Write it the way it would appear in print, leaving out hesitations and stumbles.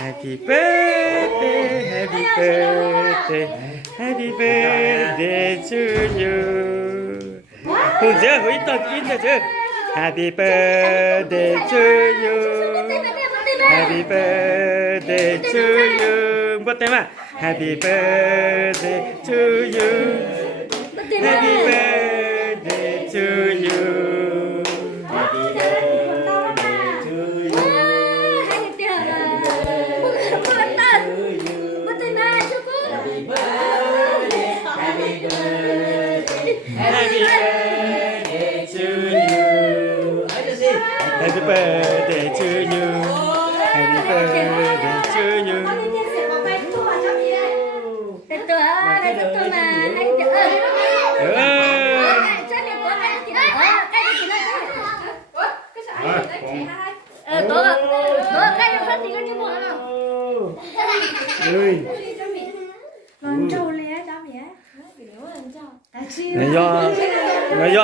Happy birthday, happy birthday, happy birthday to you. Hùng chưa, hùng in rồi chưa? Happy birthday to you. Happy birthday to you. Bật tay mà. Happy birthday to you. Happy birthday to you. Happy birthday to you. Happy birthday to you. Happy birthday to you. Happy birthday to you. Lần trâu lé cháu mẹ. Lần trâu. Là do